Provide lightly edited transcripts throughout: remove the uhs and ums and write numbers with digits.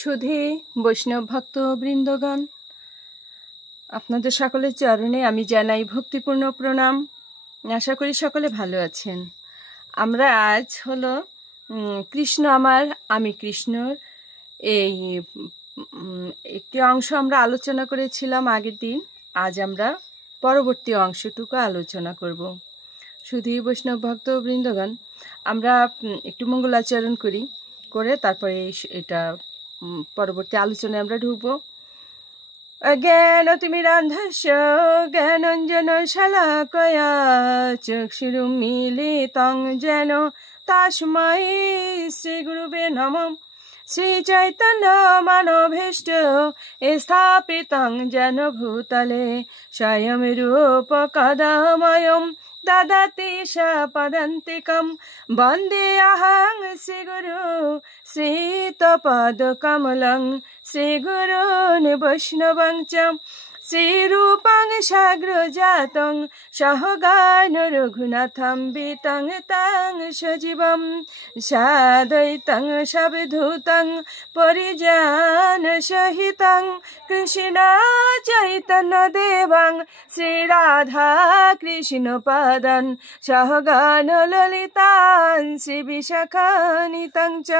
সুধী বৈষ্ণব ভক্ত বৃন্দগণ, আপনাদের সকলের চরণে আমি জানাই ভক্তিপূর্ণ প্রণাম। আশা করি সকলে ভালো আছেন। আমরা আজ হলো কৃষ্ণ আমার আমি কৃষ্ণর এই একটি অংশ আমরা আলোচনা করেছিলাম আগের দিন। আজ আমরা পরবর্তী অংশটুকু আলোচনা করব। সুধী বৈষ্ণব ভক্ত বৃন্দগণ, আমরা একটু মঙ্গলাচরণ করে তারপরে এটা পরবর্তী আলোচনায় আমরা ঢুকবো। অজ্ঞানতিমিরান্ধস্য জ্ঞানাঞ্জন শলাকয়া চক্ষুরুন্মীলিতং যেন তস্मै শ্রীগুরুবে নমঃ। শ্রীচৈতন্য মানভীষ্ট স্থাপিतं যেন ভূতলে স্বয়ং রূপ কদাময়ং দদতি সপদান্তিকং। বন্দেऽহং শ্রীগুরু শ্রীতপদকমলং শ্রীগুরুन् বৈষ্ণবং চ শ্রীরূপং সাগ্রজাতং সহগণ রঘুনাথং বিতং তং সজীবং সাদৈতং সবিধূতং পরিজন সহিতং কৃষ্ণ চৈতন্য দেবং শ্রীরাধা কৃষ্ণ পদং সহগণ ললিতাং শ্রী বিশাখানিতং চ।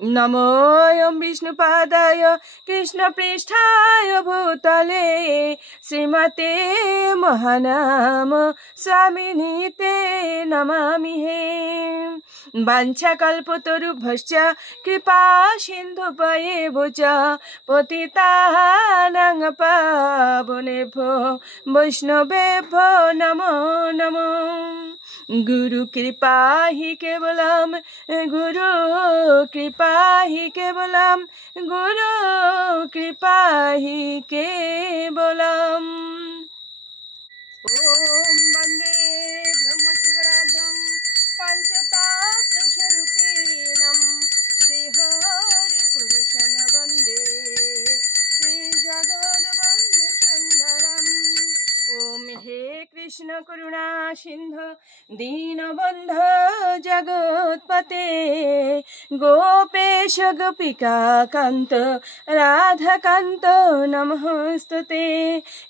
নমো বিষ্ণুপাদায় কৃষ্ণপৃষ্ঠায় ভূতলে শ্রীমতে মহানাম স্বামিনীতে নমামি হে। বাঞ্ছাকল্পতরুভ্যশ্চ কৃপা সিন্ধুপয়েব চ পতিতানাং পাবনেভ্যো বৈষ্ণবেভ্যো নমো নমো। গুরু কৃপা হি কেবলম গুরু কৃপা হি কেবলম গুরু কৃপা হি কেবলম। ওম বন্দে ব্রহ্মশিবরাধং পঞ্চতত্ত্বস্বরূপিণং শ্রীহরি পুরুষং বন্দে শ্রীজগদ্বন্ধু সুন্দরম। ওম হে কৃষ্ণ করুণা সিন্ধু দীনবন্ধু জগৎপতে গোপেশ গোপিকা কান্ত রাধাকান্ত নমস্তুতে।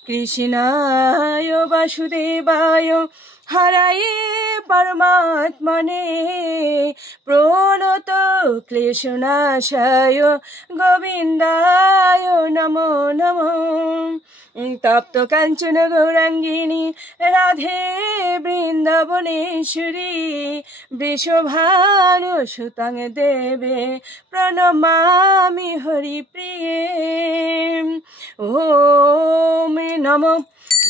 কৃষ্ণায় বাসুদেবায় হরায়ে পরমাত্মনে প্রণত ক্লেশনাশায় গোবিন্দায় নমো নমো। তপ্ত কাঞ্চন গৌরাঙ্গিনী রাধে বৃন্দাবনেশ্বরী বৃষভানু সুতাং দেবে প্রণমামি হরিপ্রিয়ে। ওম নমো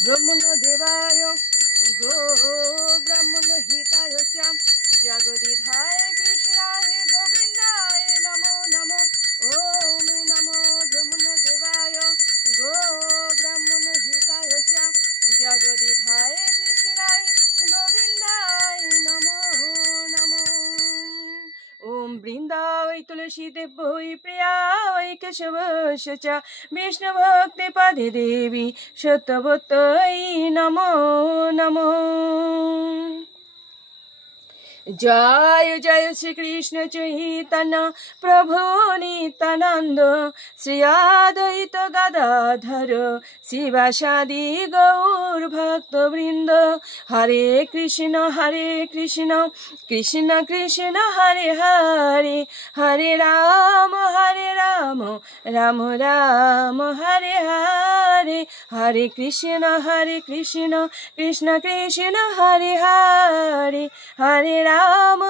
ব্রহ্মণ দেবায় গো ব্রাহ্মণ হিতায় চ জগদিধায় কৃষ্ণায় গোবিন্দায় নমো নমো। ওম নমো ব্রহ্মণ দেবায় গো ব্রাহ্মণ হিতায় চ জগদিধায় কৃষ্ণায় গোবিন্দায় নমো নমো। ওম বৃন্দাবৈ তুলসী দেবৈ প্রিয়ায় কেশবস্য চ বিষ্ণু ভক্তি পদে দেবী সত্যবত্যৈ নমো নমো। জয় জয় শ্রীকৃষ্ণ চৈতন্য প্রভু নিত্যানন্দ শ্রী অদ্বৈত গদাধর শিবাসাদি গৌর ভক্তবৃন্দ। হরে কৃষ্ণ কৃষ্ণ কৃষ্ণ হরে হরে হরে রাম রাম রাম হরে হরে হরে কৃষ্ণ কৃষ্ণ কৃষ্ণ হরে হরে হরে রাম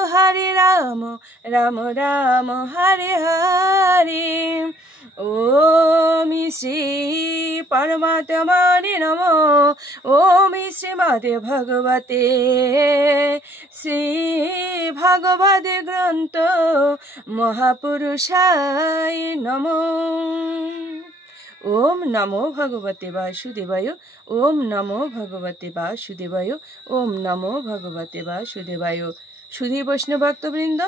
রাম রাম হরে হরে। ওম শ্রী পরমাত্মনে নমো। ওম শ্রীমদে ভগবতে শ্রী ভগবদ গ্রন্থ মহাপুরুষায় নমো। ওম নমো ভগবতে বাসুদেবায় ওম নমো ভগবতে বাসুদেবায় ওম নমো ভগবতে বাসুদেবায়। সুধী বৈষ্ণব ভক্তবৃন্দ,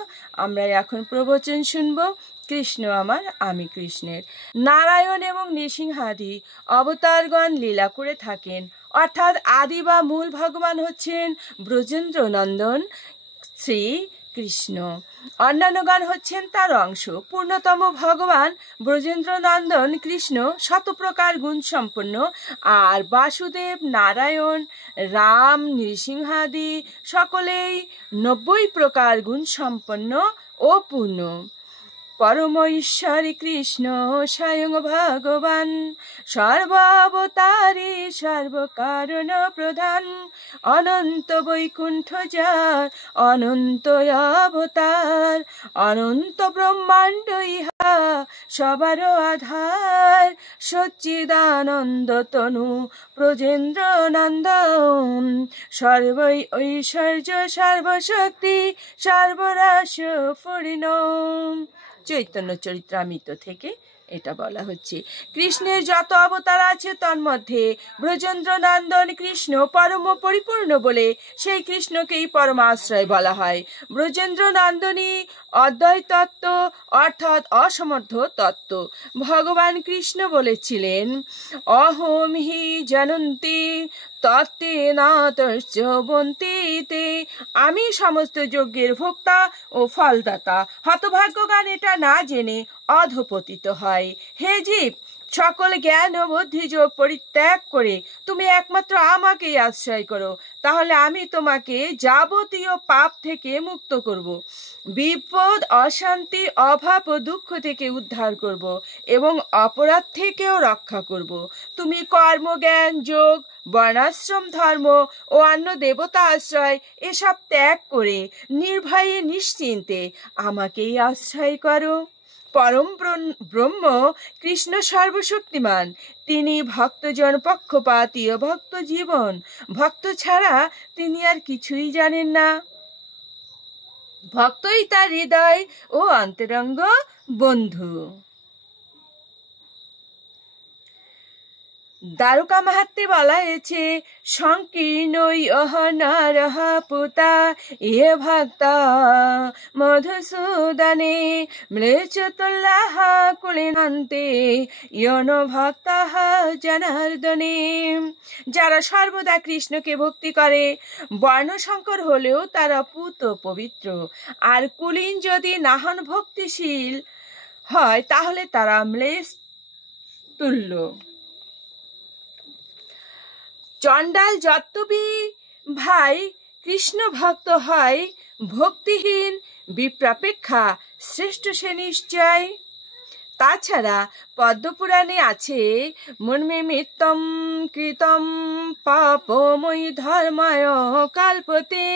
আমরা এখন প্রবচন শুনব কৃষ্ণ আমার আমি কৃষ্ণের। নারায়ণ এবং নৃসিংহাদি অবতারগণ লীলা করে থাকেন, অর্থাৎ আদি বা মূল ভগবান হচ্ছেন ব্রজেন্দ্র নন্দন শ্রী কৃষ্ণ। অন্যান্যগণ হচ্ছেন তার অংশ। পূর্ণতম ভগবান ব্রজেন্দ্র নন্দন কৃষ্ণ শতপ্রকার গুণ সম্পন্ন, আর বাসুদেব, নারায়ণ, রাম, নৃসিংহাদি সকলেই 90 প্রকার গুণ সম্পন্ন ও পূর্ণ। পরম ঈশ্বরী কৃষ্ণ স্বয়ং ভগবান, সর্বাবতারী সর্বকারণ প্রধান, অনন্ত বৈকুণ্ঠ যার অনন্ত অবতার, অনন্ত ব্রহ্মাণ্ড ইহা সবার আধার, সচ্চিদানন্দ তনু ব্রজেন্দ্র নন্দন, সর্বৈ ঐশ্বর্য সর্বশক্তি সর্বরাশ পূর্ণ। চৈতন্য চরিতামৃত থেকে এটা বলা হচ্ছে। কৃষ্ণের যত অবতার আছে তন্মধ্যে ব্রজেন্দ্র নন্দন কৃষ্ণ পরম পরিপূর্ণ বলে সেই কৃষ্ণকেই পরমাশ্রয় বলা হয়। ব্রজেন্দ্র নন্দনী অদ্বৈত তত্ত্ব অর্থাৎ অসমর্থ তত্ত্ব। ভগবান কৃষ্ণ বলেছিলেন, অহম হি জানন্তি তত্ত্বে না তস্যবন্তিতে, আমি সমস্ত যজ্ঞের ভোক্তা ও ফলদাতা। হতভাগ্যগণ এটা না জেনে অধপতিত হয়। হে জীব, সকল জ্ঞান ও বুদ্ধিযোগ পরিত্যাগ করে তুমি একমাত্র আমাকেই আশ্রয় করো, তাহলে আমি তোমাকে যাবতীয় পাপ থেকে মুক্ত করব, বিপদ, অশান্তি, অভাব ও দুঃখ থেকে উদ্ধার করব এবং অপরাধ থেকেও রক্ষা করব। তুমি কর্ম, জ্ঞান, যোগ, বর্ণাশ্রম, ধর্ম ও অন্য দেবতা আশ্রয় এসব ত্যাগ করে নির্ভয়ে নিশ্চিন্তে আমাকেই আশ্রয় করো। পরম ব্রহ্ম কৃষ্ণ সর্বশক্তিমান, তিনি ভক্তজন পক্ষপাতীয় ভক্ত জীবন, ভক্ত ছাড়া তিনি আর কিছুই জানেন না। ভক্তই তার হৃদয় ও অন্তরঙ্গ বন্ধু। দ্বারকা মাহাত্ম্যে বলা হয়েছে, সংকীর্ণই অহনারহ পুতা ইয়ে ভক্তা মধুসূদনে মৃচতুল্লাহ কুলিনন্তে ইয়ন ভক্তাহ জনার্দনে। যারা সর্বদা কৃষ্ণকে ভক্তি করে, বর্ণশঙ্কর হলেও তারা পূত পবিত্র, আর কুলীন যদি না হন ভক্তিশীল হয় তাহলে তারা ম্লেচ্ছ তুল্য। চণ্ডাল যদ্যপি ভাই কৃষ্ণ ভক্ত হয়, ভক্তিহীন বিপ্রাপেক্ষা শ্রেষ্ঠ সে নিশ্চয়। তাছাড়া পদ্মপুরাণে আছে, মুন্মিমিত্তম কৃতম পাপময়ী ধর্ময় কাল্পতে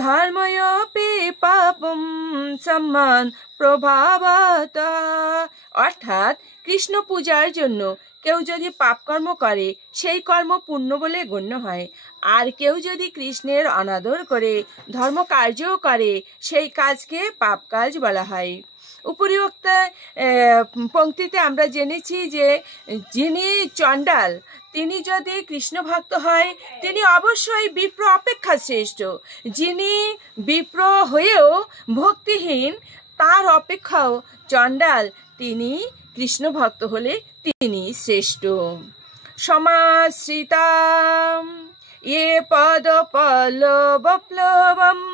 ধর্ময়পি পাপম সম্মান প্রভাবত। অর্থাৎ কৃষ্ণ পূজার জন্য কেউ যদি পাপকর্ম করে সেই কর্ম পুণ্য বলে গণ্য হয়, আর কেউ যদি কৃষ্ণের অনাদর করে ধর্ম কার্যও করে সেই কাজকে পাপ কাজ বলা হয়। উপরিউক্ত পংক্তিতে আমরা জেনেছি যে যিনি চণ্ডাল তিনি যদি কৃষ্ণ ভক্ত হয় তিনি অবশ্যই বিপ্র অপেক্ষা শ্রেষ্ঠ। যিনি বিপ্র হয়েও ভক্তিহীন তার অপেক্ষাও চণ্ডাল তিনি কৃষ্ণ ভক্ত হলে তিনি শ্রেষ্ঠ। সমাশ্রিতাম ये पदपल्लवप्लवम्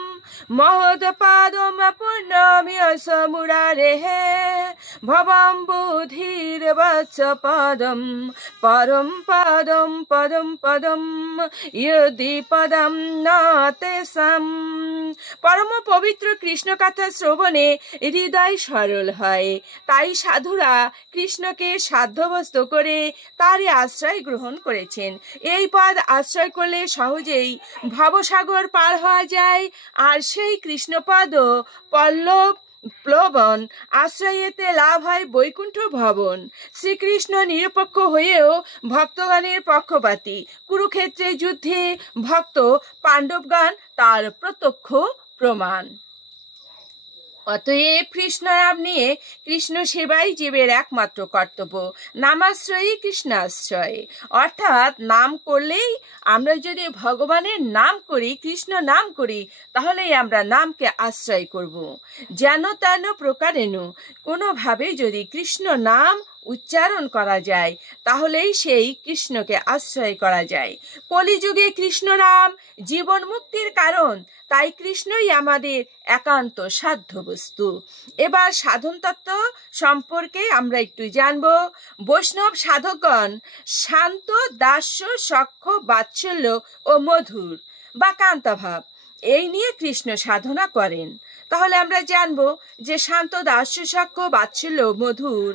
महत्पादमपूर्णमियसमुरारेः भवं बुद्धिर्वत्सपदं परं पदं पदं पदं यदि पदं न तेषाम्। পরম পবিত্র কৃষ্ণ কথা শ্রবণে হৃদয় সরল হয়, তাই সাধুরা কৃষ্ণকে সাধ্যবস্ত করে তারই আশ্রয় গ্রহণ করেছেন। এই পদ আশ্রয় করলে সহজেই ভবসাগর পার হওয়া যায়, আর সেই কৃষ্ণপদ পল্লব প্লবন আশ্রয়েতে লাভ হয় বৈকুণ্ঠ ভবন। শ্রীকৃষ্ণ নিরপেক্ষ হয়েও ভক্তগণের পক্ষপাতী। কুরুক্ষেত্রে যুদ্ধে ভক্ত পাণ্ডবগণ তার প্রত্যক্ষ প্রমাণ। অতএব কৃষ্ণ নাম নিয়ে কৃষ্ণ সেবাই জীবের একমাত্র কর্তব্য। নামাশ্রয়ী কৃষ্ণাশ্রয়, অর্থাৎ নাম করলেই আমরা যদি ভগবানের নাম করি, কৃষ্ণ নাম করি, তাহলেই আমরা নামকে আশ্রয় করব। যেন তেন প্রকারেণ কোনোভাবে যদি কৃষ্ণ নাম উচ্চারণ করা যায় তাহলেই সেই কৃষ্ণকে আশ্রয় করা যায়। কলিযুগে কৃষ্ণ নাম জীবন মুক্তির কারণ, তাই কৃষ্ণই আমাদের একান্ত সাধ্য বস্তু। এবার সাধন তত্ত্ব সম্পর্কে আমরা একটু জানব। বৈষ্ণব সাধকগণ শান্ত, দাস্য, সখ্য, বাৎসল্য ও মধুর বা কান্তাভাব এই নিয়ে কৃষ্ণ সাধনা করেন। তাহলে আমরা জানব যে শান্ত, দাস্য, সখ্য, বাৎসল্য, মধুর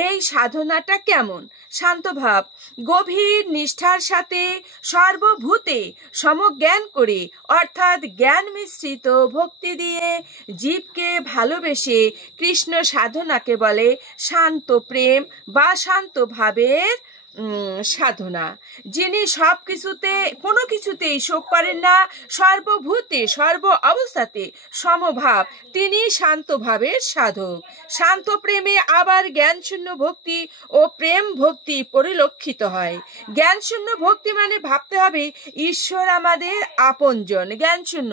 এই সাধনাটা কেমন। শান্তভাব গভীর নিষ্ঠার সাথে সর্বভূতে সমজ্ঞান করে, অর্থাৎ জ্ঞান মিশ্রিত ভক্তি দিয়ে জীবকে ভালোবেসে কৃষ্ণ সাধনাকে বলে শান্ত প্রেম বা শান্ত ভাবের সাধনা। যিনি সব কিছুতে কোনো কিছুতেই শোক করেন না, সর্বভূতে সর্ব অবস্থাতে সমভাব, তিনি শান্ত ভাবের সাধক। শান্ত প্রেমে আবার জ্ঞানশূন্য ভক্তি ও প্রেম ভক্তি পরিলক্ষিত হয়। জ্ঞানশূন্য ভক্তি মানে ভাবতে হবে ঈশ্বর আমাদের আপনজন। জ্ঞানশূন্য,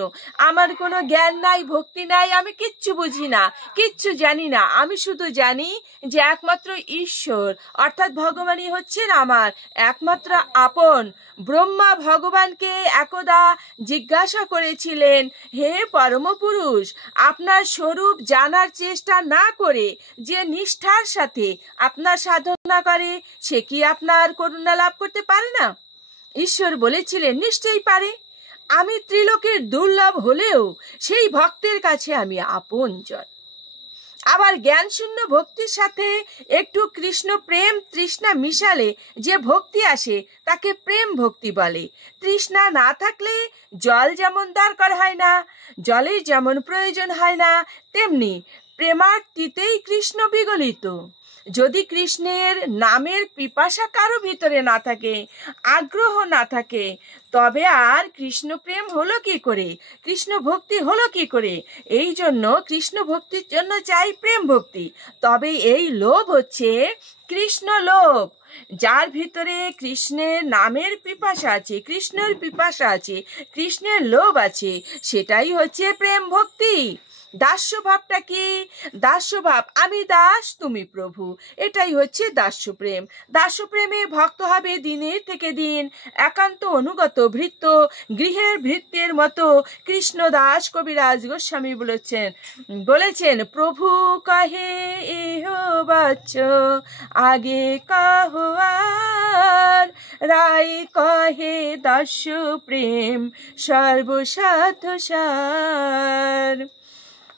আমার কোনো জ্ঞান নাই, ভক্তি নাই, আমি কিচ্ছু বুঝি না, কিচ্ছু জানি না, আমি শুধু জানি যে একমাত্র ঈশ্বর অর্থাৎ ভগবানই হচ্ছেন আমার একমাত্র আপন। ব্রহ্মা ভগবানকে একদা জিজ্ঞাসা করেছিলেন, হে পরম পুরুষ, আপনার স্বরূপ জানার চেষ্টা না করে যে নিষ্ঠার সাথে আপনার সাধনা করে সে কি আপনার করুণা লাভ করতে পারে না? ঈশ্বর বলেছিলেন, নিশ্চয়ই পারে। আমি ত্রিলোকের দুর্লভ হলেও সেই ভক্তের কাছে আমি আপনজন। আবার জ্ঞানশূন্য ভক্তির সাথে একটু কৃষ্ণ প্রেম তৃষ্ণা মিশালে যে ভক্তি আসে তাকে প্রেম ভক্তি বলে। তৃষ্ণা না থাকলে জল যেমন দরকার হয় না, জলের যেমন প্রয়োজন হয় না, তেমনি প্রেমার্তিতেই কৃষ্ণ বিগলিত। যদি কৃষ্ণের নামের পিপাসা কারো ভিতরে না থাকে, আগ্রহ না থাকে, তবে আর কৃষ্ণ প্রেম হলো কি করে, কৃষ্ণ ভক্তি হলো কি করে? এই জন্য কৃষ্ণ ভক্তির জন্য চাই প্রেম ভক্তি। তবে এই লোভ হচ্ছে কৃষ্ণ লোভ। যার ভিতরে কৃষ্ণের নামের পিপাসা আছে, কৃষ্ণের পিপাসা আছে, কৃষ্ণের লোভ আছে, সেটাই হচ্ছে প্রেম ভক্তি। দাস্য ভাবটা কি? দাস্য ভাব, আমি দাস তুমি প্রভু, এটাই হচ্ছে দাস্য প্রেম। দাস্য প্রেমে ভক্ত হবে দিনের থেকে দিন একান্ত অনুগত ভৃত্য, গৃহের ভৃত্যের মতো। কৃষ্ণ দাস কবিরাজ গোস্বামী বলেছেন প্রভু কহে এহ বাচ্চ আগে কহ আর, রায় কহে দাস্য প্রেম সর্বসাধ্য সার।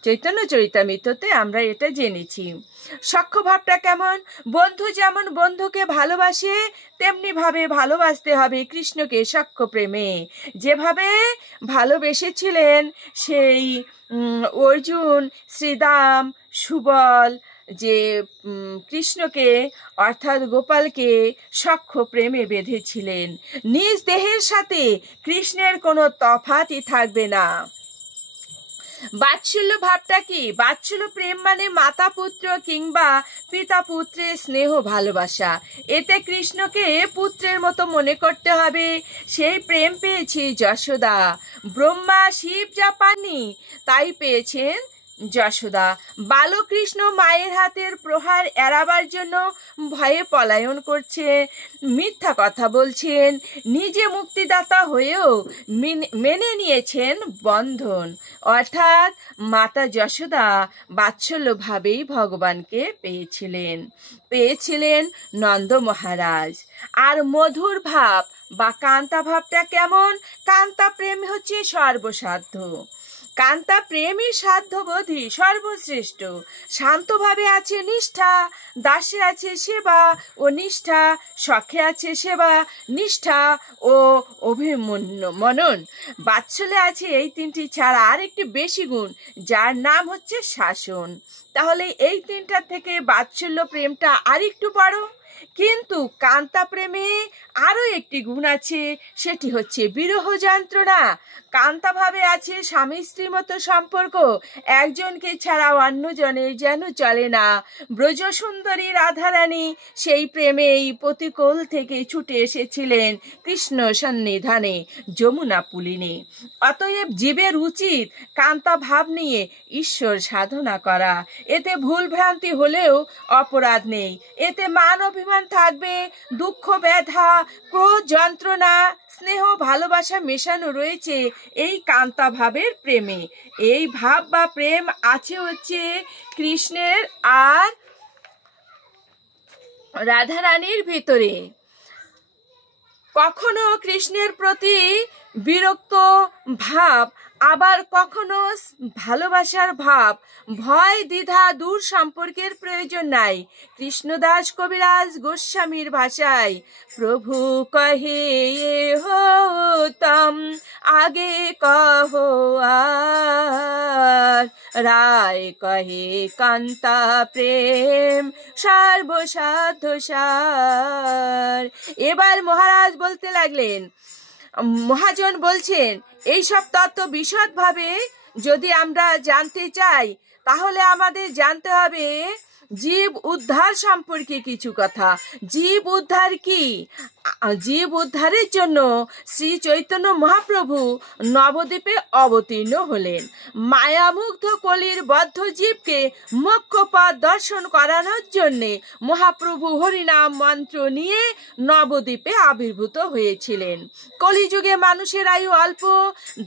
চৈতন্য চরিতামৃততে আমরা এটা জেনেছি। সখ্য ভাবটা কেমন? বন্ধু যেমন বন্ধুকে ভালোবাসে তেমনি ভাবে ভালোবাসতে হবে কৃষ্ণকে সখ্য প্রেমে। যেভাবে ভালোবেসেছিলেন সেই অর্জুন, শ্রীদাম, সুবল যে কৃষ্ণকে অর্থাৎ গোপালকে সখ্য প্রেমে বেঁধেছিলেন, নিজ দেহের সাথে কৃষ্ণের কোনো তফাতই থাকবে না। বাৎসল্য ভাবটা কি? বাৎসল্য প্রেম মানে মাতা পুত্র কিংবা পিতা পুত্রের স্নেহ ভালোবাসা। এতে কৃষ্ণকে পুত্রের মতো মনে করতে হবে। সেই প্রেম পেয়েছে যশোদা। ব্রহ্মা শিব যা পাননি তাই পেয়েছেন যশোদা। বালকৃষ্ণ মায়ের হাতের প্রহার এড়াবার জন্য ভয়ে পলায়ন করছে, মিথ্যা কথা বলছেন, নিজে মুক্তিদাতা হয়েও মেনে নিয়েছেন বন্ধন। অর্থাৎ মাতা যশোদা বাৎসল্যভাবেই ভগবানকে পেয়েছিলেন নন্দ মহারাজ। আর মধুর ভাব বা কান্তা ভাবটা কেমন? কান্তা প্রেম হচ্ছে সর্বসাধ্য। কান্তা প্রেমই সাধ্যবোধী সর্বশ্রেষ্ঠ। শান্তভাবে আছে নিষ্ঠা, দাসে আছে সেবা ও নিষ্ঠাা, সখে আছে সেবা, নিষ্ঠা ও অভিমনন। বাৎসল্যে আছে এই তিনটি ছাড়া আরেকটি বেশি গুণ, যার নাম হচ্ছে শাসন। তাহলে এই তিনটা থেকে বাৎসল্য প্রেমটা আরেকটু বড়। কিন্তু কান্তা প্রেমে আরো একটি গুণ আছে, সেটি হচ্ছে বিরহ যন্ত্রণা। কান্তা ভাবে আছে স্বামী স্ত্রীর মতো সম্পর্ক, একজনকে ছাড়া অন্যজনের যেন চলে না। ব্রজ সুন্দরী রাধারানী সেই প্রেমেই প্রতিকূল থেকে ছুটে এসেছিলেন কৃষ্ণ সন্নিধানে যমুনা পুলিনে। অতএব জীবের উচিত কান্তা ভাব নিয়ে ঈশ্বর সাধনা করা। এতে ভুল ভ্রান্তি হলেও অপরাধ নেই। এতে মান অভিমান থাকবে, দুঃখ ব্যথা, ক্রোধ যন্ত্রণা, স্নেহ ভালোবাসা মেশানো রয়েছে, এই কান্তা ভাবের প্রেমে। এই ভাব বা প্রেম আছে হচ্ছে কৃষ্ণের আর রাধারানীর ভিতরে। কখনো কৃষ্ণের প্রতি বিরক্ত ভাব, আবার কখনো ভালোবাসার ভাব। ভয় দ্বিধা দূর সম্পর্কের প্রয়োজন নাই। কৃষ্ণদাস কবিরাজ গোস্বামীর ভাষায় প্রভু কহে হো তম আগে কহো আর, রায় কহে কান্তা প্রেম সর্বসাধ্য সার। এবার মহারাজ বলতে লাগলেন, মহাজন বলছেন, এইসব তত্ত্ব বিশদভাবে যদি আমরা জানতে চাই তাহলে আমাদের জানতে হবে জীব উদ্ধার সম্পর্কে কিছু কথা। জীব উদ্ধার কি? জীব উদ্ধারের জন্য শ্রী চৈতন্য মহাপ্রভু নবদ্বীপে অবতীর্ণ হলেন। মায়ামুগ্ধ কলির বদ্ধ জীবকে মোক্ষ পথ দর্শন করানোর জন্যে মহাপ্রভু হরিনাম মন্ত্র নিয়ে নবদ্বীপে আবির্ভূত হয়েছিলেন। কলিযুগে মানুষের আয়ু অল্প,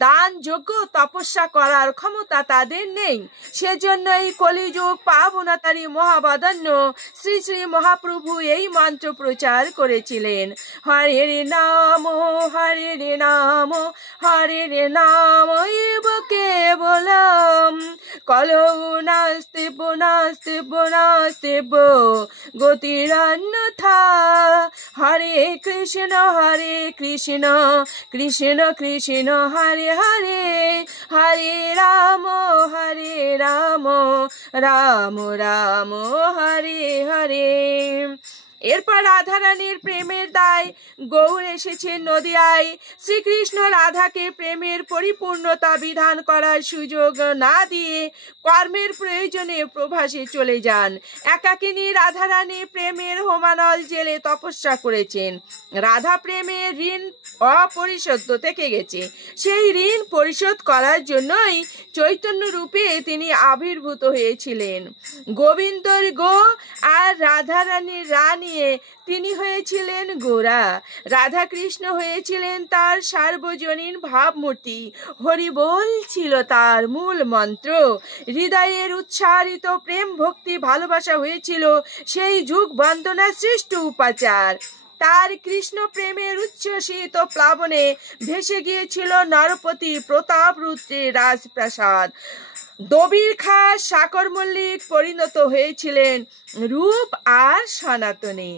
দান যজ্ঞ তপস্যা করার ক্ষমতা তাদের নেই। সেজন্য এই কলিযুগ পাবনতারী মহাবদান্য শ্রী শ্রী মহাপ্রভু এই মন্ত্র প্রচার করেছিলেন। হরে নাম হরে নাম হরে নাম এব কেবলম কলৌ নাস্তিব নাস্তিব নাস্তিব গতিরন্যথা। হরে কৃষ্ণ কৃষ্ণ কৃষ্ণ হরে হরে, হরে রাম রাম রাম হরে হরে। এরপর রাধারানীর প্রেমের দায় গৌর এসেছেন নদিয়ায়। শ্রীকৃষ্ণ রাধাকে প্রেমের পরিপূর্ণতা বিধান করার সুযোগ না দিয়ে কর্মের প্রয়োজনে প্রভাসে চলে যান। একাকিনী রাধারানী প্রেমের হোমানল জেলে তপস্যা করেছেন। রাধা প্রেমের ঋণ অপরিশোধ্য থেকে গেছে। সেই ঋণ পরিশোধ করার জন্যই চৈতন্য রূপে তিনি আবির্ভূত হয়েছিলেন। গোবিন্দর গো আর রাধারানীর রানী তিনি হয়েছিলেন গোরা। রাধা কৃষ্ণ হয়েছিলেন তার সার্বজনীন ভাবমূর্তি। হরিবোল ছিল তার মূল মন্ত্র। হৃদয়ের উচ্চারিত প্রেম ভক্তি ভালোবাসা হয়েছিল সেই যুগ বন্দনা শ্রেষ্ঠ উপাচার। তার কৃষ্ণ প্রেমের উচ্ছ্বসিত প্লাবনে ভেসে গিয়েছিল নরপতি প্রতাপ রুদ্রের রাজপ্রাসাদ। দবির খাস সাকর মল্লিক পরিণত হয়েছিলেন রূপ আর সনাতনে।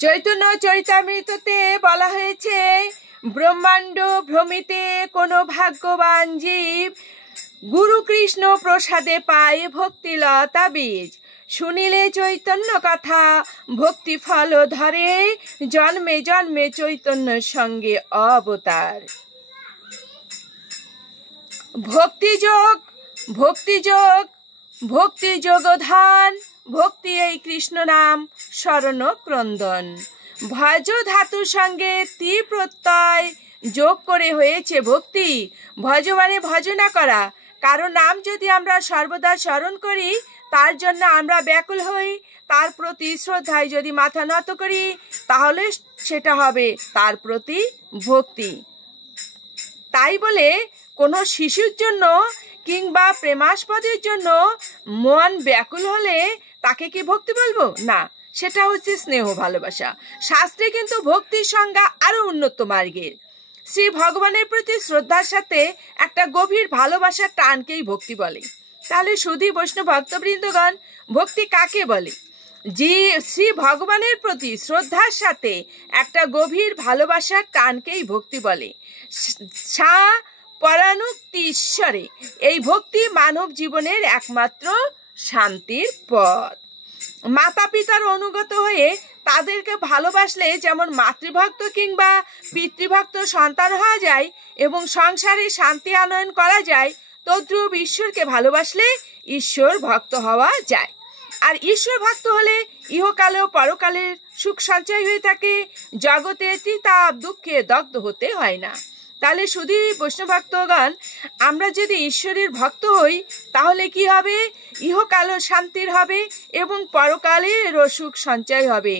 চৈতন্য চরিতামৃততে বলা হয়েছে, ব্রহ্মাণ্ড ভ্রমিতে কোনো ভাগ্যবান জীব গুরু কৃষ্ণ প্রসাদে পায় ভক্তিলতা বীজ। শুনিলে চৈতন্য কথা ভক্তি ফল ধরে, জন্মে জন্মে চৈতন্যের সঙ্গে অবতার। ভক্তিযোগ ভক্তিযোগ ভক্তিযোগধান, ভক্তি এই কৃষ্ণ নাম শরণ ক্রন্দন। ভজ ধাতুর সঙ্গে তি প্রত্যয় যোগ করে হয়েছে ভক্তি। ভজ মানে ভজনা করা। কারণ নাম যদি আমরা সর্বদা স্মরণ করি, তার জন্য আমরা ব্যাকুল হই, তার প্রতি শ্রদ্ধায় যদি মাথা নত করি, তাহলে সেটা হবে তার প্রতি ভক্তি। তাই বলে কোনো শিশুর জন্য কিংবা প্রেমাস্পদের জন্য মন ব্যাকুল হলে তাকে কি ভক্তি বলবো? না, সেটা হচ্ছে স্নেহ ভালোবাসা। শাস্ত্রে কিন্তু ভক্তির সংজ্ঞা আরো উন্নত মার্গের। শ্রী ভগবানের প্রতি শ্রদ্ধার সাথে একটা গভীর ভালোবাসার টানকেই ভক্তি বলে। তাহলে সুধী বৈষ্ণব ভক্তবৃন্দগণ, ভক্তি কাকে বলে? শ্রী ভগবানের প্রতি শ্রদ্ধার সাথে একটা গভীর ভালোবাসার টানকেই ভক্তি বলে। সা পরানুক্তি ঈশ্বরে, এই ভক্তি মানব জীবনের একমাত্র শান্তির পথ। মাতা পিতার অনুগত হয়ে তাদেরকে ভালোবাসলে যেমন মাতৃভক্ত কিংবা পিতৃভক্ত সন্তান হওয়া যায় এবং সংসারে শান্তি আনয়ন করা যায়, তদ্রূপ ঈশ্বরকে ভালোবাসলে ঈশ্বর ভক্ত হওয়া যায়। আর ঈশ্বর ভক্ত হলে ইহকালে ও পরকালের সুখ সঞ্চয় হয়ে থাকে। জগতে ত্রিতাপ দুঃখে দগ্ধ হতে হয় না। তাহলে শুধু বৈষ্ণব ভক্তগণ, আমরা যদি ঈশ্বরের ভক্ত হই তাহলে কি হবে? ইহকালও শান্তির হবে এবং পরকালের সুখ সঞ্চয় হবে।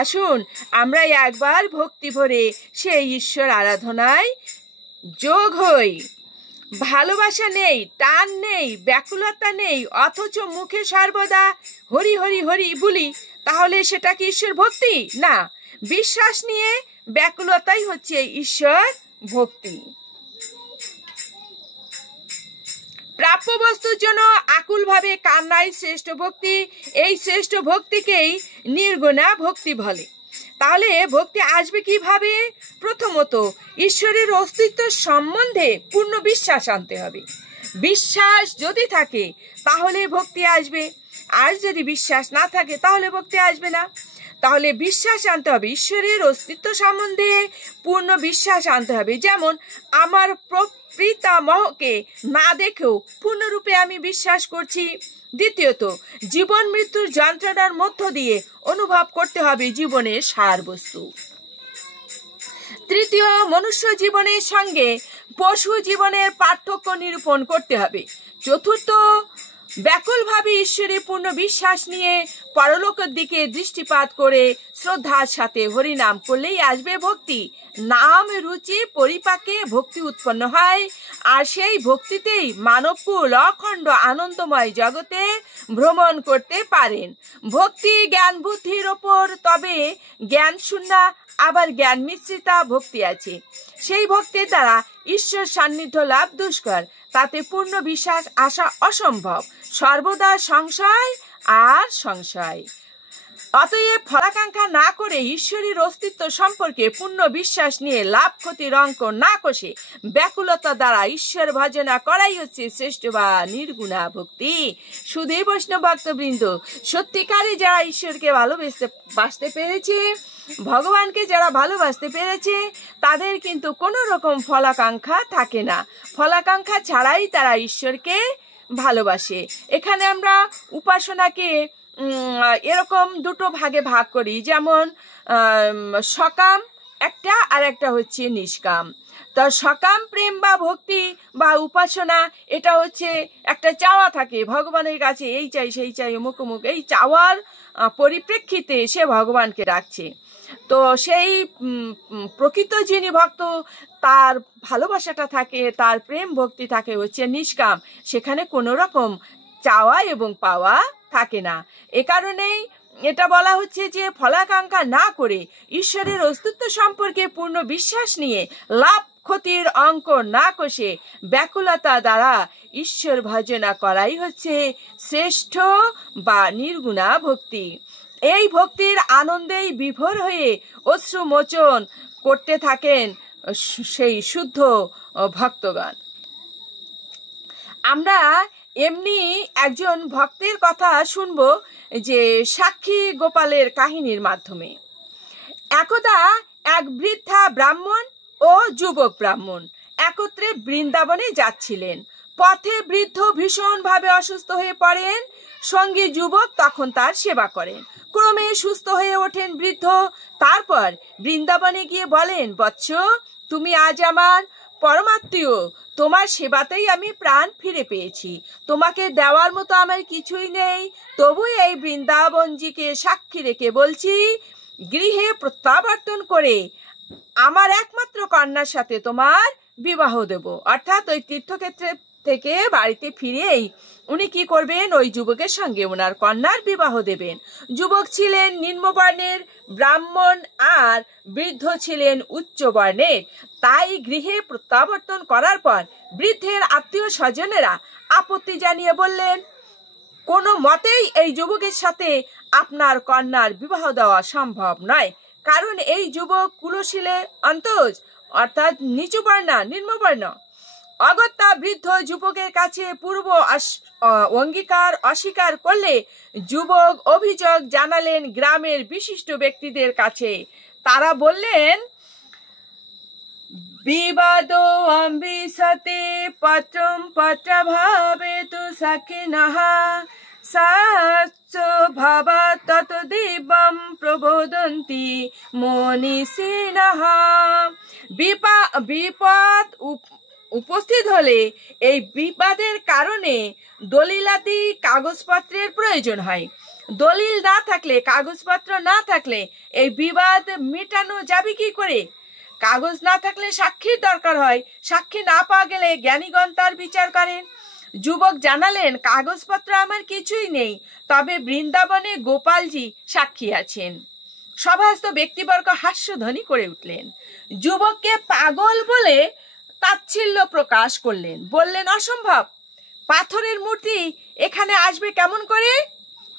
আসুন আমরা একবার ভক্তি ভরে সেই ঈশ্বর আরাধনায় যোগ হই। ভালোবাসা নেই, টান নেই, ব্যাকুলতা নেই, অথচ মুখে সর্বদা হরি হরি হরি বলি, তাহলে সেটা কি ঈশ্বর ভক্তি? না। বিশ্বাস নিয়ে ব্যাকুলতাই হচ্ছে ঈশ্বর ভক্তি। প্রাপ্য বস্তুর জন্য আকুলভাবে কান্নাই শ্রেষ্ঠ ভক্তি। এই শ্রেষ্ঠ ভক্তিকেই নির্গুণা ভক্তি বলে। তাহলে ভক্তি আসবে কিভাবে? প্রথমত ঈশ্বরের অস্তিত্ব সম্বন্ধে পূর্ণ বিশ্বাস আনতে হবে। বিশ্বাস যদি থাকে তাহলে ভক্তি আসবে, আর যদি বিশ্বাস না থাকে তাহলে ভক্তি আসবে না। তাহলে বিশ্বাস আনতে হবে, ঈশ্বরের অস্তিত্ব সম্বন্ধে পূর্ণ বিশ্বাস আনতে হবে। যেমন আমার পিতামহকে না দেখেও পূর্ণরূপে আমি বিশ্বাস করছি। দ্বিতীয়ত, জীবন মৃত্যুর যন্ত্রণার মধ্য দিয়ে অনুভব করতে হবে জীবনের সার বস্তু। তৃতীয়, মনুষ্য জীবনের সঙ্গে পশু জীবনের পার্থক্য নিরূপণ করতে হবে। চতুর্থ, ব্যাকুলভাবে ঈশ্বরে পূর্ণ বিশ্বাস নিয়ে পরলোকের দিকে দৃষ্টিপাত করে শ্রদ্ধার সাথে হরিনাম করলেই আসবে ভক্তি। নাম রুচি পরিপাকে ভক্তি উৎপন্ন হয়, আর সেই ভক্তিতেই মানবকুল অখণ্ড আনন্দময় জগতে ভ্রমণ করতে পারেন। ভক্তি জ্ঞান বুদ্ধির ওপর, তবে জ্ঞান শূন্য আবার জ্ঞান মিশ্রিতা ভক্তি আছে। সেই ভক্তির দ্বারা ঈশ্বর সান্নিধ্য লাভ দুষ্কর, তাতে পূর্ণ বিশ্বাস আসা অসম্ভব, সর্বদা সংশয় আর সংশয়। অতএব ফলাকাঙ্ক্ষা না করে ঈশ্বরের অস্তিত্ব সম্পর্কে পূর্ণ বিশ্বাস নিয়ে লাভ ক্ষতির অঙ্ক না কষে ব্যাকুলতা দ্বারা ঈশ্বর ভজনা করাই হচ্ছে শ্রেষ্ঠ বা নির্গুণা ভক্তি। শুধু বৈষ্ণব ভক্তবৃন্দ, সত্যিকারে যারা ঈশ্বরকে ভালোবাসতে পেরেছে, ভগবানকে যারা ভালোবাসতে পেরেছে, তাদের কিন্তু কোনো রকম ফলাকাঙ্ক্ষা থাকে না। ফলাকাঙ্ক্ষা ছাড়াই তারা ঈশ্বরকে ভালোবাসে। এখানে আমরা উপাসনাকে এরকম দুটো ভাগে ভাগ করি, যেমন সকাম একটা আর একটা হচ্ছে নিষ্কাম। তো সকাম প্রেম বা ভক্তি বা উপাসনা, এটা হচ্ছে একটা চাওয়া থাকে ভগবানের কাছে, এই চাই সেই চাই অমুক অমুক, এই চাওয়ার পরিপ্রেক্ষিতে সে ভগবানকে ডাকছে। তো সেই প্রকৃত যিনি ভক্ত, তার ভালোবাসাটা থাকে, তার প্রেম ভক্তি থাকে হচ্ছে নিষ্কাম, সেখানে কোনো রকম চাওয়া এবং পাওয়া থাকে না। এ কারণেই এটা বলা হচ্ছে যে ফলাকাঙ্ক্ষা না করে ঈশ্বরের অস্তিত্ব সম্পর্কে পূর্ণ বিশ্বাস নিয়ে লাভ ক্ষতির অঙ্ক না কষে ব্যাকুলতা দ্বারা ঈশ্বর ভজনা করাই হচ্ছে শ্রেষ্ঠ বা নির্গুণা ভক্তি। এই ভক্তির আনন্দেই বিভোর হয়ে অশ্রু মোচন করতে থাকেন সেই শুদ্ধ ভক্তগণ। আমরা এমনি একজন ভক্তের কথা শুনব, যে সাক্ষী গোপালের কাহিনীর মাধ্যমে। একদা এক বৃদ্ধা ব্রাহ্মণ ও যুবক ব্রাহ্মণ একত্রে বৃন্দাবনে যাচ্ছিলেন। পথে বৃদ্ধ ভীষণভাবে অসুস্থ হয়ে পড়েন। সঙ্গী যুবক তখন তার সেবা করেন। ক্রমে সুস্থ হয়ে ওঠেন বৃদ্ধ। তারপর বৃন্দাবনে গিয়ে বলেন, বৎস, তুমি আজ আমার পরমাত্মীয়, তোমার সেবাতেই আমি প্রাণ ফিরে পেয়েছি। তোমাকে দেওয়ার মতো আমার কিছুই নেই, তবু এই বৃন্দাবনজিকে সাক্ষী রেখে বলছি, গৃহে প্রত্যাবর্তন করে আমার একমাত্র কন্যার সাথে তোমার বিবাহ দেব। অর্থাৎ ওই তীর্থক্ষেত্রে থেকে বাড়িতে ফিরেই উনি কি করবেন, ওই যুবকের সঙ্গে ওনার কন্যার বিবাহ দেবেন। যুবক ছিলেন নিম্নবর্ণের ব্রাহ্মণ আর বৃদ্ধ ছিলেন উচ্চ বর্ণের। তাই গৃহে প্রত্যাবর্তন করার পর বৃদ্ধের আত্মীয় স্বজনেরা আপত্তি জানিয়ে বললেন, কোনো মতেই এই যুবকের সাথে আপনার কন্যার বিবাহ দেওয়া সম্ভব নয়, কারণ এই যুবক কুলশীলে অন্তজ, অর্থাৎ নিচু বর্ণ, নিম্নবর্ণ। অগত্যা বৃদ্ধ যুবকের কাছে পূর্ব অঙ্গীকার অস্বীকার করলে যুবক অভিযোগ জানালেন গ্রামের বিশিষ্ট ব্যক্তিদের কাছে। তারা বললেন, বিবাদ অম্বিশতে পত্রম পত্রভাবে তু সাক্ষিণঃ সাচ্চ ভাবা তৎ দেবম প্রবোদন্তি মনীষিণঃ। বিপদ উপস্থিত হলে এই বিপদের কারণে দলিলাদি কাগজপত্রের প্রয়োজন হয়। দলিল না থাকলে, কাগজপত্র না থাকলে এই বিবাদ মেটানো যাবে কি করে? কাগজ না থাকলে সাক্ষীর দরকার হয়, সাক্ষী না পাওয়া গেলে জ্ঞানীগণ তার বিচার করেন। যুবক জানালেন, কাগজপত্র আমার কিছুই নেই, তবে বৃন্দাবনে গোপালজি সাক্ষী আছেন। সভাস্থ ব্যক্তিবর্গ হাস্যধ্বনি করে উঠলেন। যুবককে পাগল বলে তাচ্ছিল্য প্রকাশ করলেন, বললেন, অসম্ভব, পাথরের মূর্তি এখানে আসবে কেমন করে?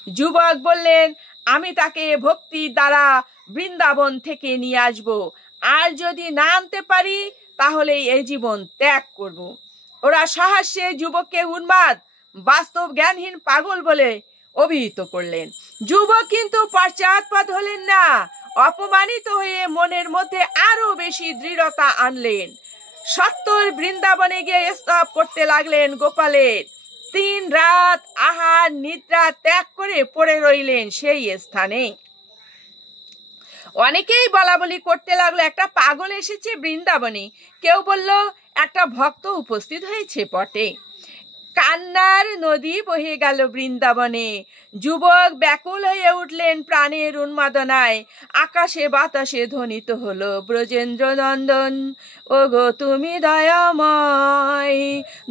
যুবক বললেন, আমি তাকে ভক্তির দ্বারা বৃন্দাবন থেকে নিয়ে আসব, আর যদি না আনতে পারি তাহলে এই জীবন ত্যাগ করব। ওরা সাহসে যুবককে উন্মাদ, বাস্তব জ্ঞানহীন পাগল বলে অভিহিত করলেন। যুবক কিন্তু পশ্চাৎপদ হলেন না, অপমানিত হয়ে মনের মধ্যে আরো বেশি দৃঢ়তা আনলেন। সত্তর বৃন্দাবনে গিয়ে স্তব করতে লাগলেন গোপালের। 3 রাত আহার নিদ্রা ত্যাগ করে পড়ে রইলেন সেই স্থানে। অনেকেই বলা বলি করতে লাগলো, একটা পাগল এসেছে বৃন্দাবনে। কেউ বলল, একটা ভক্ত উপস্থিত হয়েছে বটে। কান্নার নদী বহে গেল বৃন্দাবনে। যুবক ব্যাকুল হয়ে উঠলেন প্রাণের উন্মাদনায়। আকাশে বাতাসে ধ্বনিত হলো, ব্রজেন্দ্র নন্দন, ওগো তুমি দয়াময়,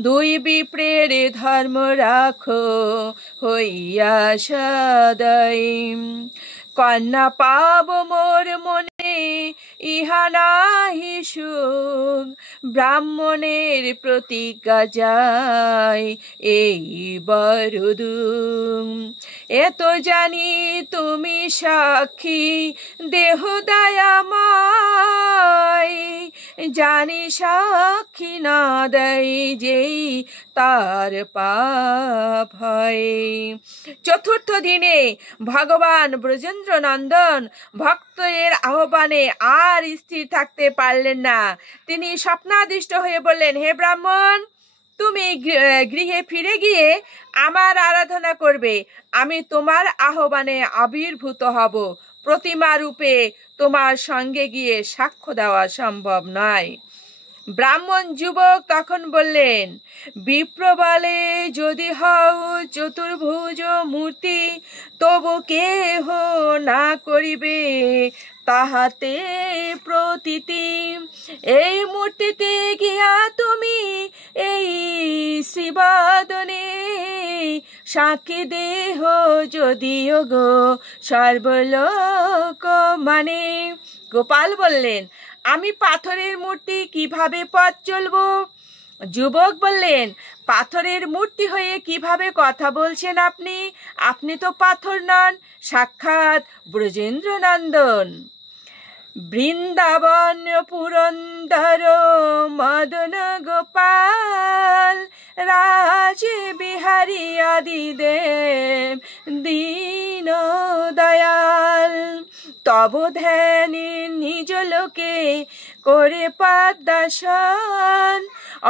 2 বিপ্রের ধর্ম রাখো হইয়া সদয়। কন্যা পাব মোর মনে ইহা নাহি সুখ, ব্রাহ্মণের প্রতিজ্ঞা যায় এই বড় দুঃখ। এত জানি তুমি সাক্ষী দেহ দয়াময়, জানি সাক্ষী না দেয় যেই তার পাপ হয়। চতুর্থ দিনে ভগবান ব্রজেন্দ্র নন্দন ভক্তের আহ্বানে আর স্থির থাকতে পারলেন না। তিনি স্বপ্নাদিষ্ট হয়ে বললেন, হে ব্রাহ্মণ, তুমি গৃহে ফিরে গিয়ে আমার আরাধনা করবে। আমি তোমার আহ্বানে আবির্ভূত হব, প্রতিমা রূপে তোমার সঙ্গে গিয়ে সাক্ষ্য দেওয়া সম্ভব নয়। ব্রাহ্মণ যুবক তখন বললেন, বিপ্র বলে যদি হও চতুর্ভুজ মূর্তি, তবু কেহ না করিবে তাহাতে প্রতীতি। এই মূর্তিতে গিয়া তুমি এই শ্রীবাদনে সাক্ষী দেহ যদিও গো সর্বলোক মানে। গোপাল বললেন, আমি পাথরের মূর্তি কিভাবে পথ চলবো? যুবক বললেন, পাথরের মূর্তি হয়ে কিভাবে কথা বলছেন আপনি? আপনি তো পাথর নন, সাক্ষাৎ ব্রজেন্দ্র নন্দন। বৃন্দাবন পুরন্দর মদন গোপাল, রাজ বিহারী আদিদেব দীন দয়াল। তব ধ্যানে নিজ লোকে করে পদ্মাসন,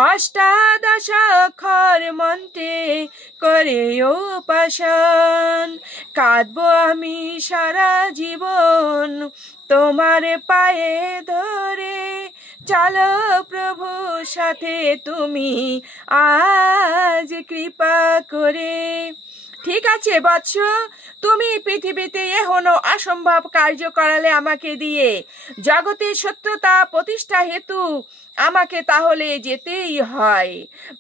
অষ্টাদশ অক্ষর মন্ত্রে করে উপাসন। কাঁদব আমি সারা জীবন তোমার পায়ে ধরে, চলো প্রভু সাথে তুমি আজ কৃপা করে। ঠিক আছে বৎস, তুমি পৃথিবীতে এখনো অসম্ভব কার্য করালে আমাকে দিয়ে। জগতের সত্যতা প্রতিষ্ঠা হেতু আমাকে তাহলে যেতেই হয়।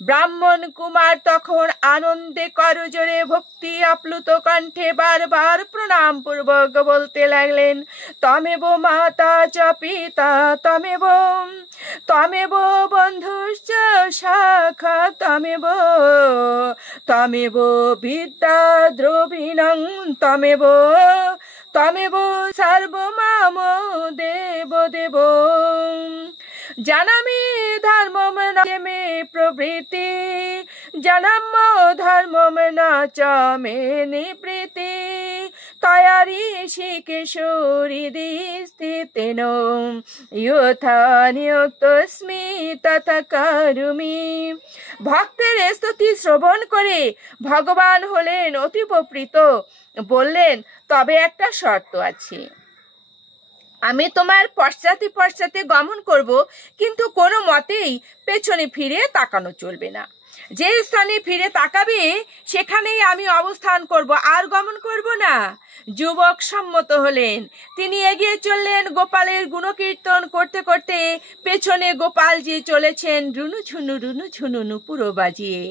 ব্রাহ্মণ কুমার তখন আনন্দে করজোরে ভক্তি আপ্লুত কণ্ঠে বারবার প্রণাম পূর্বক বলতে লাগলেন, তমেব মাতা চ পিতা তমেব, তমেব বন্ধুশ্চ শাখা তমেব, তমেব বিদ্যা দ্রবিণং তমেব, তমেব সর্বমাম দেব দেব। জানামি ধর্মম না মে প্রবৃত্তি, জানাম ধর্মম না চ মে নিবৃত্তি, তয়ারি শিকেশোরি স্থিতেন যথা নিযুক্তস্মি তথা করুমি। ভক্তের স্তুতি শ্রবণ করে ভগবান হলেন অতি প্রীত। বললেন, তবে একটা শর্ত আছে। আমি তোমার পশ্চাতে পশ্চাতে গমন করব, কিন্তু কোনো মতেই পেছনে ফিরে তাকানো চলবে না। যে স্থানে ফিরে তাকাবে সেখানেই আমি অবস্থান করব, আর গমন করব না। যুবক সম্মত হলেন। তিনি এগিয়ে চললেন গোপালের গুণকীর্তন করতে করতে। পেছনে গোপাল যে চলেছেন রুনু ঝুনু নুপুরো বাজিয়ে।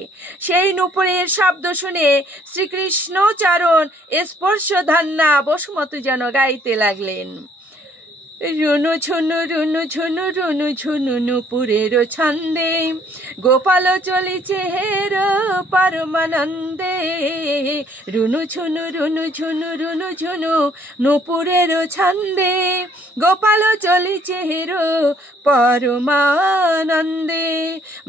সেই নুপুরের শব্দ শুনে শ্রীকৃষ্ণ চরণ স্পর্শ ধান্না বসুমতী যেন গাইতে লাগলেন, রুনু ঝুনু নুপুরের ছন্দে, গোপাল চলিছে হের পরমানন্দে। রুনু ঝুনু নুপুরের ছন্দে, গোপাল চলিছে হের পরমানন্দে।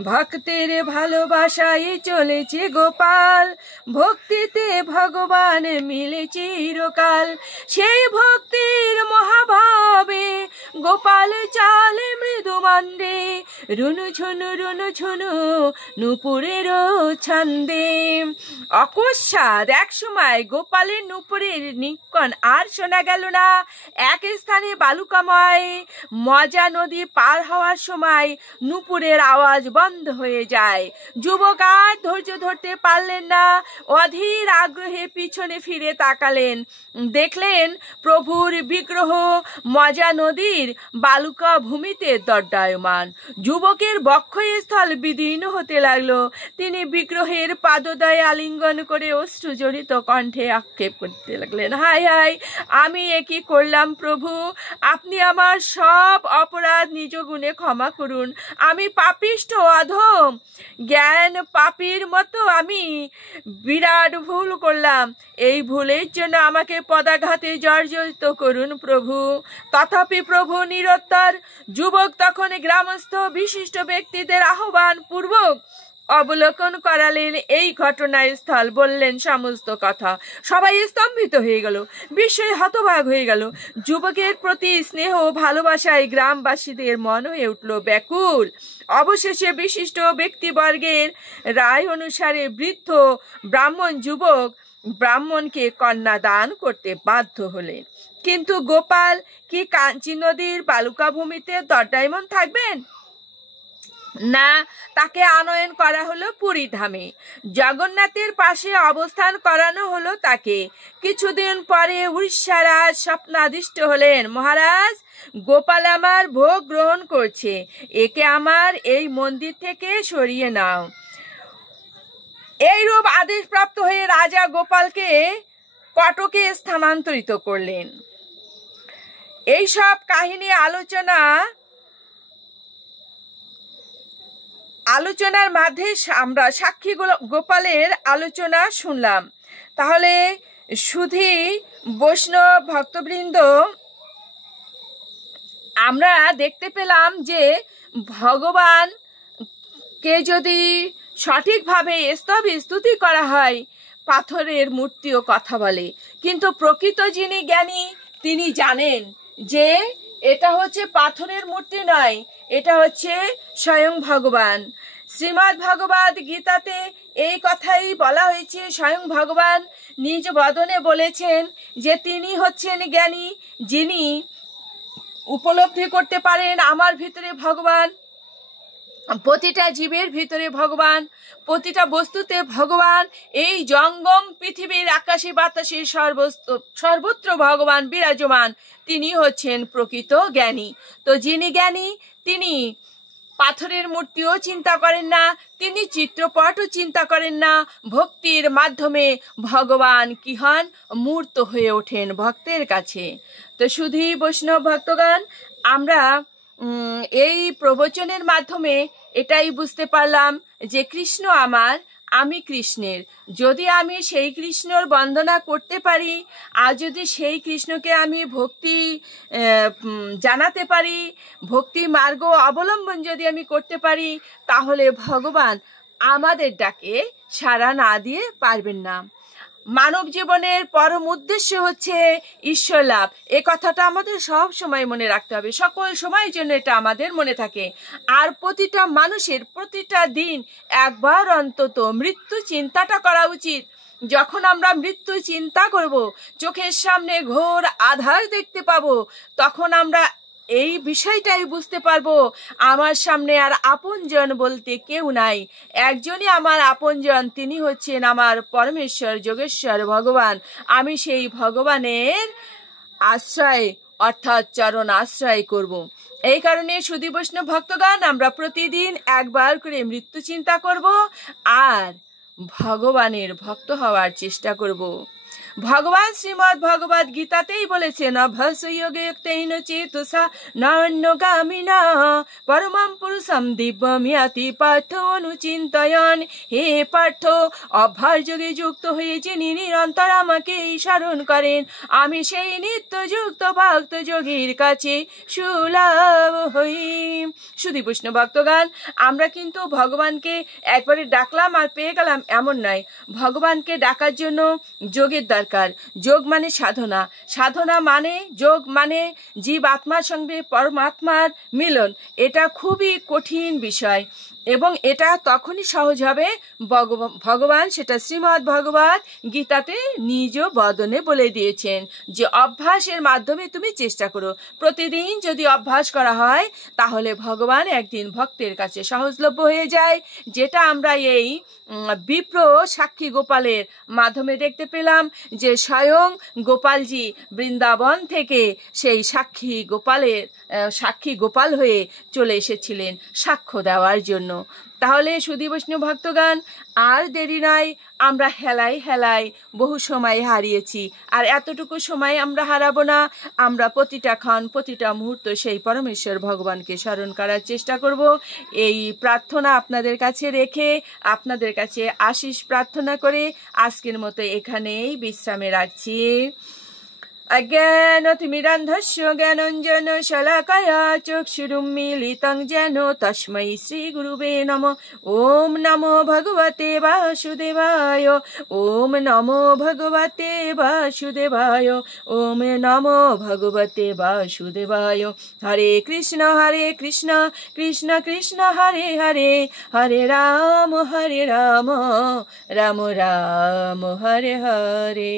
ভক্তের ভালোবাসায় চলেছে গোপাল, ভক্তিতে ভগবান মিলে চিরকাল। সেই ভক্তির মহাভাবে গোপাল চালে মৃদু মন্দে, রুনু ঝুনু নুপুরের ছন্দে। অকস্মাৎ এক সময় গোপালের নুপুরের নিক্কণ আর শোনা গেল না। এক স্থানে বালুকাময় মজা নদী পার হওয়ার সময় নুপুরের আওয়াজ বন্ধ হয়ে যায়। যুবক আর ধৈর্য ধরতে পারলেন না, অধীর আগ্রহে পিছনে ফিরে তাকালেন। দেখলেন প্রভুর বিগ্রহ মজা নদীর বালুকা ভূমিতে দণ্ডায়মান। যুবকের বক্ষস্থল বিদীর্ণ হতে লাগলো। তিনি বিগ্রহের পাদদয়ে আলিঙ্গন করে অশ্রুজড়িত কণ্ঠে আক্ষেপ করতে লাগলেন, হায় হায়, আমি এ কি করলাম প্রভু? আপনি আমার সব অপরাধ নিজ গুণে ক্ষমা করুন। আমি পাপিষ্ঠ অধম, জ্ঞান পাপীর মতো আমি বিরাট ভুল করলাম। এই ভুলের জন্য আমাকে পদাঘাতে জর্জরিত করুন প্রভু। তথাপি প্রভু নিরুত্তর। যুবক তখন গ্রামস্থ বিশিষ্ট ব্যক্তিদের আহ্বান পূর্বক অবলোকন করালেন এই ঘটনাস্থল, বললেন সমস্ত কথা। সবাই স্তম্ভিত হয়ে গেল, বিস্ময়ে হতবাক হয়ে গেল। যুবকের প্রতি স্নেহ ভালোবাসায় গ্রামবাসীদের মন হয়ে উঠল ব্যাকুল। অবশেষে বিশিষ্ট ব্যক্তিবর্গের রায় অনুসারে বৃদ্ধ ব্রাহ্মণ যুবক ব্রাহ্মণকে কন্যা দান করতে বাধ্য হলেন। কিন্তু গোপাল কি কাঞ্চি নদীর বালুকা ভূমিতে দণ্ডায়মান থাকবেন? না, তাকে আনয়ন করা হলো পুরী ধামে। জগন্নাথের পাশে অবস্থান করানো হলো তাকে। কিছুদিন পরে উড়িষ্যারাজ স্বপ্নাদিষ্ট হলেন, মহারাজ, গোপাল আমার ভোগ গ্রহণ করছে, একে আমার এই মন্দির থেকে সরিয়ে নাও। এইরূপ আদেশ প্রাপ্ত হয়ে রাজা গোপালকে কটকে স্থানান্তরিত করলেন। এইসব কাহিনী আলোচনার মাঝে আমরা সাক্ষী গোপালের আলোচনা শুনলাম। তাহলে শুধু বৈষ্ণব ভক্তবৃন্দ, আমরা দেখতে পেলাম যে ভগবানকে যদি সঠিকভাবে স্তুতি করা হয়, পাথরের মূর্তিও কথা বলে। কিন্তু প্রকৃত যিনি জ্ঞানী তিনি জানেন যে এটা হচ্ছে পাথরের মূর্তি নয়, এটা হচ্ছে স্বয়ং ভগবান। শ্রীমদ্ ভগবদ গীতাতে এই কথাই বলা হয়েছে। স্বয়ং ভগবান নিজ বদনে বলেছেন যে তিনি হচ্ছেন জ্ঞানী, যিনি উপলব্ধি করতে পারেন আমার ভিতরে ভগবান, প্রতিটা জীবের ভিতরে ভগবান, প্রতিটা বস্তুতে ভগবান। এই জঙ্গম পৃথিবীর আকাশে বাতাসে সর্বত্র ভগবান বিরাজমান। তিনি হচ্ছেন প্রকৃত জ্ঞানী। তো যিনি জ্ঞানী তিনি পাথরের মূর্তিও চিন্তা করেন না, তিনি চিত্রপটও চিন্তা করেন না। ভক্তির মাধ্যমে ভগবান কি হন? মূর্ত হয়ে ওঠেন ভক্তের কাছে। তো শুধুই বৈষ্ণব ভক্তগণ, আমরা এই প্রবচনের মাধ্যমে এটাই বুঝতে পারলাম যে কৃষ্ণ আমার, আমি কৃষ্ণের। যদি আমি সেই কৃষ্ণর বন্দনা করতে পারি, আর যদি সেই কৃষ্ণকে আমি ভক্তি জানাতে পারি, ভক্তি মার্গ অবলম্বন যদি আমি করতে পারি, তাহলে ভগবান আমাদের ডাকে সাড়া না দিয়ে পারবেন না। মানব জীবনের পরম উদ্দেশ্য হচ্ছে ঈশ্বর লাভ। এ কথাটা আমাদের সব সময় মনে রাখতে হবে, সকল সময়ের জন্য এটা আমাদের মনে থাকে। আর প্রতিটা মানুষের প্রতিটা দিন একবার অন্তত মৃত্যু চিন্তাটা করা উচিত, যখন আমরা মৃত্যু চিন্তা করব, চোখের সামনে ঘোর আধার দেখতে পাবো, তখন আমরা এই বিষয়টাই বুঝতে পারবো আমার সামনে আর আপনজন বলতে কেউ নাই। একজনই আমার আপনজন, তিনি হচ্ছেন আমার পরমেশ্বর যোগেশ্বর ভগবান। আমি সেই ভগবানের আশ্রয় অর্থাৎ চরণ আশ্রয় করব। এই কারণে সুধী বৈষ্ণব ভক্তগণ, আমরা প্রতিদিন একবার করে মৃত্যু চিন্তা করব আর ভগবানের ভক্ত হওয়ার চেষ্টা করব। ভগবান শ্রীমদ্ ভগবদ গীতাতেই বলেছেন, অভ্যাসযোগেন চেতসা নান্যগামিনা পরমম পুরুষম দিব্যমিয়াতি পার্থ অনুচিন্তয়ন। হে পার্থ, অভ্যাস যোগে যুক্ত হয়ে যিনি নিরন্তর আমাকে স্মরণ করেন, আমি সেই নিত্যযুক্ত ভক্ত যোগীর কাছে সুলভ হই। সুধী বৈষ্ণব ভক্তগণ, আমরা কিন্তু ভগবানকে একবারে ডাকলাম আর পেয়ে গেলাম এমন নয়। ভগবানকে ডাকার জন্য যোগের দরকার। যোগ মানে সাধনা, সাধনা মানে যোগ মানে জীব আত্মার সঙ্গে পরমাত্মার মিলন। এটা খুবই কঠিন বিষয় এবং এটা তখনই সহজ হবে ভগবান সেটা শ্রীমদ্ ভগবদ গীতাতে নিজ বদনে বলে দিয়েছেন যে অভ্যাসের মাধ্যমে তুমি চেষ্টা করো। প্রতিদিন যদি অভ্যাস করা হয় তাহলে ভগবান একদিন ভক্তের কাছে সহজলভ্য হয়ে যায়, যেটা আমরা এই বিপ্র সাক্ষী গোপালের মাধ্যমে দেখতে পেলাম যে স্বয়ং গোপালজি বৃন্দাবন থেকে সেই সাক্ষী গোপাল হয়ে চলে এসেছিলেন সাক্ষ্য দেওয়ার জন্য। তাহলে সুধী বৈষ্ণব ভক্তগণ, আর দেরি নয়, আমরা হেলায় বহু সময় হারিয়েছি, আর এতটুকু সময় আমরা হারাবো না। আমরা প্রতিটা ক্ষণ প্রতিটা মুহূর্ত সেই পরমেশ্বর ভগবানকে স্মরণ করার চেষ্টা করব। এই প্রার্থনা আপনাদের কাছে রেখে, আপনাদের কাছে আশীষ প্রার্থনা করে আজকের মতো এখানেই বিশ্রামে রাখছি। অজ্ঞানতিমিরান্ধস্য জ্ঞানাঞ্জন শলাকায়া চক্ষুরুন্মীলিতং যেন তস্मै শ্রী গুরুবে নমঃ। ওম নমো ভগবতে বাসুদেবায়। ওম নমো ভগবতে বাসুদেবায়। ওম নমো ভগবতে বাসুদেবায়। হরে কৃষ্ণ কৃষ্ণ কৃষ্ণ হরে হরে, হরে রাম রাম রাম হরে হরে।